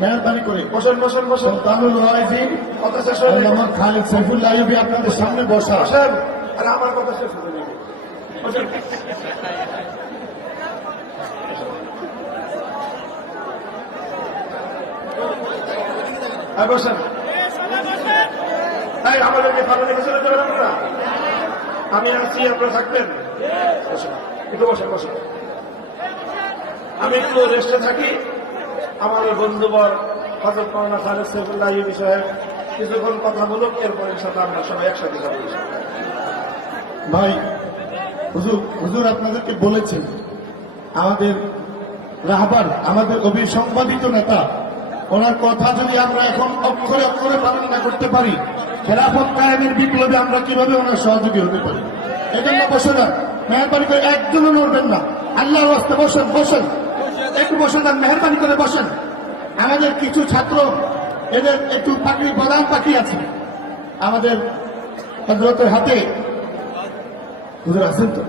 মেহরবানি করে বসেন বসেন বসেন। তামিল ওয়াইজি কথা শেষ হয়ে মোহাম্মদ খালিদ সাইফুল্লাহ আইয়ুবী আপনাদের সামনে বসা। বসেন। আরে আমার কথা শেষ হয়ে গেছে। বসেন। বসেন। তাই আমাদেরকে ফার্মের কাছে চলে যাবেন আপনারা। আমি আছি, আপনারা থাকবেন। বসেন, একটু বসেন বসেন। আমি একটু রেস্টে থাকি। আমাদের বন্ধুবর হযরত মাওলানা খালিদ সাইফুল্লাহ আইয়ুবী সাহেব কিছুক্ষণ কথা বলুক, এরপরে সাথে আমরা সবাই একসাথে যাবো। ভাই হুজুর আপনাদেরকে বলেছেন আমাদের রাহবার, আমাদের অবিসংবাদিত নেতা, ওনার কথা যদি আমরা এখন অক্ষরে অক্ষরে পালন না করতে পারি, খেলাফত কায়েমের বিপ্লবে আমরা কিভাবে ওনার সহযোগী হতে পারি? এজন্য বসে যান, মেহরবানি করে একজনও নড়বেন না। আল্লাহর রাস্তায় বসেন বসেন, একটু বসে যান, মেহরবানি করে বসেন। আমাদের কিছু ছাত্র, এদের একটু পাখি বাদাম পাখি আছে আমাদের হযরতের হাতে। হুজুর আছেন তো?